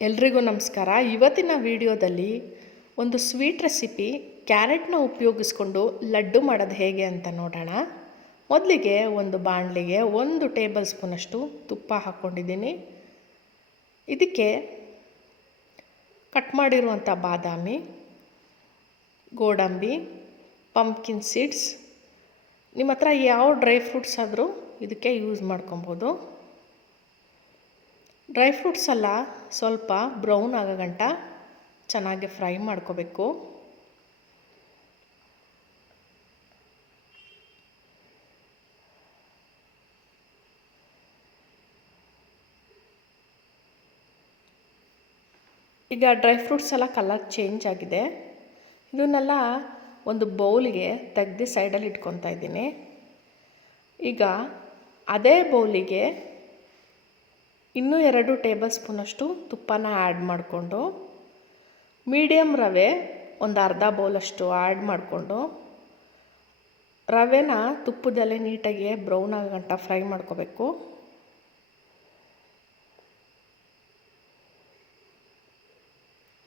ಎಲ್ರಿಗೂ ನಮಸ್ಕಾರ. ಇವತ್ತಿನ ವಿಡಿಯೋದಲ್ಲಿ ಒಂದು ಸ್ವೀಟ್ ರೆಸಿಪಿ ಕ್ಯಾರೆಟ್ನ ಉಪಯೋಗಿಸ್ಕೊಂಡು ಲಡ್ಡು ಮಾಡೋದು ಹೇಗೆ ಅಂತ ನೋಡೋಣ. ಮೊದಲಿಗೆ ಒಂದು ಬಾಣಲಿಗೆ ಒಂದು ಟೇಬಲ್ ಸ್ಪೂನಷ್ಟು ತುಪ್ಪ ಹಾಕ್ಕೊಂಡಿದ್ದೀನಿ. ಇದಕ್ಕೆ ಕಟ್ ಮಾಡಿರುವಂಥ ಬಾದಾಮಿ, ಗೋಡಂಬಿ ಪಂಪ್ಕಿನ್ ಸೀಡ್ಸ್ ನಿಮ್ಮ ಹತ್ರ ಯಾವ ಡ್ರೈ ಫ್ರೂಟ್ಸ್ ಆದರೂ ಇದಕ್ಕೆ ಯೂಸ್ ಮಾಡ್ಕೊಬೋದು. ಡ್ರೈ ಫ್ರೂಟ್ಸ್ ಎಲ್ಲ ಸ್ವಲ್ಪ ಬ್ರೌನ್ ಆಗೋ ಗಂಟ ಚೆನ್ನಾಗಿ ಫ್ರೈ ಮಾಡ್ಕೋಬೇಕು. ಈಗ ಡ್ರೈ ಫ್ರೂಟ್ಸ್ ಎಲ್ಲ ಕಲರ್ ಚೇಂಜ್ ಆಗಿದೆ. ಇದನ್ನೆಲ್ಲ ಒಂದು ಬೌಲಿಗೆ ತೆಗ್ದು ಸೈಡಲ್ಲಿ ಇಟ್ಕೊತಾ ಇದ್ದೀನಿ. ಈಗ ಅದೇ ಬೌಲಿಗೆ ಇನ್ನೂ ಎರಡು ಟೇಬಲ್ ಸ್ಪೂನಷ್ಟು ತುಪ್ಪನ ಆ್ಯಡ್ ಮಾಡಿಕೊಂಡು ಮೀಡಿಯಮ್ ರವೆ ಒಂದು ಅರ್ಧ ಬೌಲಷ್ಟು ಆ್ಯಡ್ ಮಾಡಿಕೊಂಡು ರವೆನ ತುಪ್ಪದಲ್ಲೇ ನೀಟಾಗಿ ಬ್ರೌನ್ ಆಗಂಟ ಫ್ರೈ ಮಾಡ್ಕೋಬೇಕು.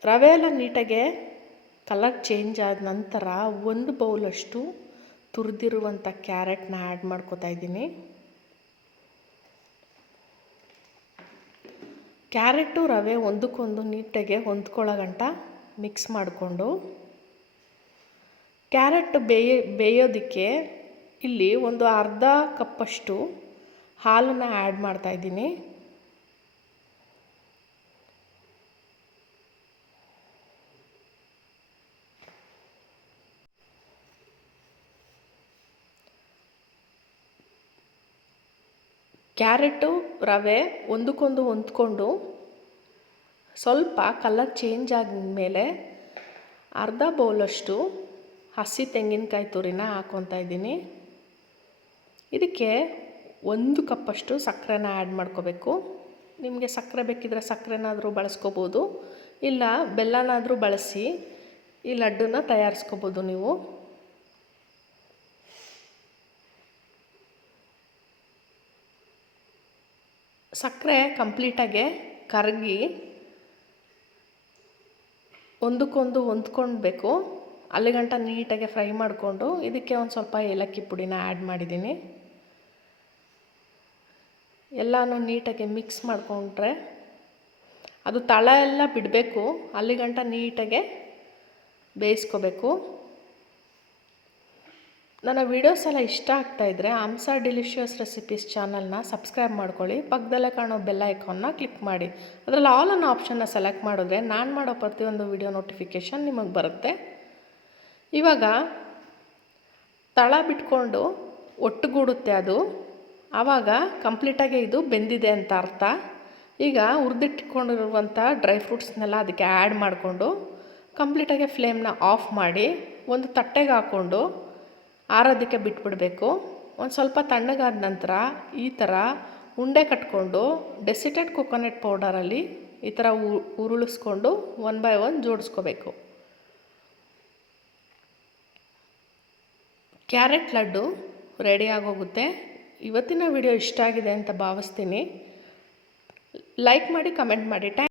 ರವೆ ಎಲ್ಲ ನೀಟಾಗೆ ಕಲರ್ ಚೇಂಜ್ ಆದ ನಂತರ ಒಂದು ಬೌಲಷ್ಟು ತುರಿದಿರುವಂಥ ಕ್ಯಾರೆಟ್ನ ಆ್ಯಡ್ ಮಾಡ್ಕೋತಾ ಇದ್ದೀನಿ. ಕ್ಯಾರೆಟು ರವೆ ಒಂದಕ್ಕೊಂದು ನೀಟಾಗೆ ಹೊಂದ್ಕೊಳ್ಳೋ ಗಂಟ ಮಿಕ್ಸ್ ಮಾಡಿಕೊಂಡು ಕ್ಯಾರೆಟ್ ಬೇಯ, ಬೇಯೋದಕ್ಕೆ ಇಲ್ಲಿ ಒಂದು ಅರ್ಧ ಕಪ್ಪಷ್ಟು ಹಾಲನ್ನು ಆ್ಯಡ್ ಮಾಡ್ತಾಯಿದ್ದೀನಿ ಕ್ಯಾರೆಟು, ರವೆ ಒಂದಕ್ಕೊಂದು ಹೊಂದ್ಕೊಂಡು ಸ್ವಲ್ಪ ಕಲರ್ ಚೇಂಜ್ ಆದಮೇಲೆ ಅರ್ಧ ಬೌಲಷ್ಟು ಹಸಿ ತೆಂಗಿನಕಾಯಿ ತುರಿನ ಹಾಕ್ಕೊತಾ ಇದ್ದೀನಿ. ಇದಕ್ಕೆ ಒಂದು ಕಪ್ಪಷ್ಟು ಸಕ್ಕರೆನ ಆ್ಯಡ್ ಮಾಡ್ಕೋಬೇಕು. ನಿಮಗೆ ಸಕ್ಕರೆ ಬೇಕಿದ್ರೆ ಸಕ್ಕರೆನಾದರೂ ಬಳಸ್ಕೋಬೋದು, ಇಲ್ಲ ಬೆಲ್ಲನಾದರೂ ಬಳಸಿ ಈ ಲಡ್ಡನ್ನ ತಯಾರಿಸ್ಕೋಬೋದು ನೀವು. ಸಕ್ಕರೆ ಕಂಪ್ಲೀಟಾಗೆ ಕರಗಿ ಒಂದಕ್ಕೊಂದು ಹೊಂದ್ಕೊಳ್ಬೇಕು ಅಲ್ಲಿಗಂಟ ನೀಟಾಗಿ ಫ್ರೈ ಮಾಡಿಕೊಂಡು ಇದಕ್ಕೆ ಒಂದು ಸ್ವಲ್ಪ ಏಲಕ್ಕಿ ಪುಡಿನ ಆ್ಯಡ್ ಮಾಡಿದ್ದೀನಿ. ಎಲ್ಲನೂ ನೀಟಾಗಿ ಮಿಕ್ಸ್ ಮಾಡಿಕೊಂಡ್ರೆ ಅದು ತಳ ಎಲ್ಲ ಬಿಡಬೇಕು. ಅಲ್ಲಿಗಂಟ ನೀಟಾಗೆ ಬೇಯಿಸ್ಕೋಬೇಕು. ನನ್ನ ವೀಡಿಯೋಸ್ ಎಲ್ಲ ಇಷ್ಟ ಆಗ್ತಾಯಿದ್ರೆ ಹಂಸ ಡಿಲಿಷಿಯಸ್ ರೆಸಿಪೀಸ್ ಚಾನಲ್ನ ಸಬ್ಸ್ಕ್ರೈಬ್ ಮಾಡ್ಕೊಳ್ಳಿ. ಪಕ್ಕದಲ್ಲೇ ಕಾಣೋ ಬೆಲ್ ಐಕಾನ್ನ ಕ್ಲಿಕ್ ಮಾಡಿ. ಅದರಲ್ಲಿ ಆಲ್ ಅನ್ನೋ ಆಪ್ಷನ್ನ ಸೆಲೆಕ್ಟ್ ಮಾಡಿದ್ರೆ ನಾನು ಮಾಡೋ ಪ್ರತಿಯೊಂದು ವಿಡಿಯೋ ನೋಟಿಫಿಕೇಷನ್ ನಿಮಗೆ ಬರುತ್ತೆ. ಇವಾಗ ತಳ ಬಿಟ್ಕೊಂಡು ಒಟ್ಟುಗೂಡುತ್ತೆ ಅದು. ಆವಾಗ ಕಂಪ್ಲೀಟಾಗಿ ಇದು ಬೆಂದಿದೆ ಅಂತ ಅರ್ಥ. ಈಗ ಹುರಿದಿಟ್ಕೊಂಡಿರುವಂಥ ಡ್ರೈ ಫ್ರೂಟ್ಸ್ನೆಲ್ಲ ಅದಕ್ಕೆ ಆ್ಯಡ್ ಮಾಡಿಕೊಂಡು ಕಂಪ್ಲೀಟಾಗಿ ಫ್ಲೇಮ್ನ ಆಫ್ ಮಾಡಿ ಒಂದು ತಟ್ಟೆಗೆ ಹಾಕ್ಕೊಂಡು ಆರೋದಕ್ಕೆ ಬಿಟ್ಬಿಡಬೇಕು. ಒಂದು ಸ್ವಲ್ಪ ತಣ್ಣಗಾದ ನಂತರ ಈ ಥರ ಉಂಡೆ ಕಟ್ಕೊಂಡು ಡೆಸಿಟೆಡ್ ಕೊಕೊನೆಟ್ ಪೌಡರಲ್ಲಿ ಈ ಥರ ಉರುಳಿಸ್ಕೊಂಡು ಒನ್ ಬೈ ಒನ್ ಜೋಡಿಸ್ಕೋಬೇಕು. ಕ್ಯಾರೆಟ್ ಲಡ್ಡು ರೆಡಿ ಆಗೋಗುತ್ತೆ. ಇವತ್ತಿನ ವಿಡಿಯೋ ಇಷ್ಟ ಆಗಿದೆ ಅಂತ ಭಾವಿಸ್ತೀನಿ. ಲೈಕ್ ಮಾಡಿ, ಕಮೆಂಟ್ ಮಾಡಿ. ಟ್ಯಾಂಕ್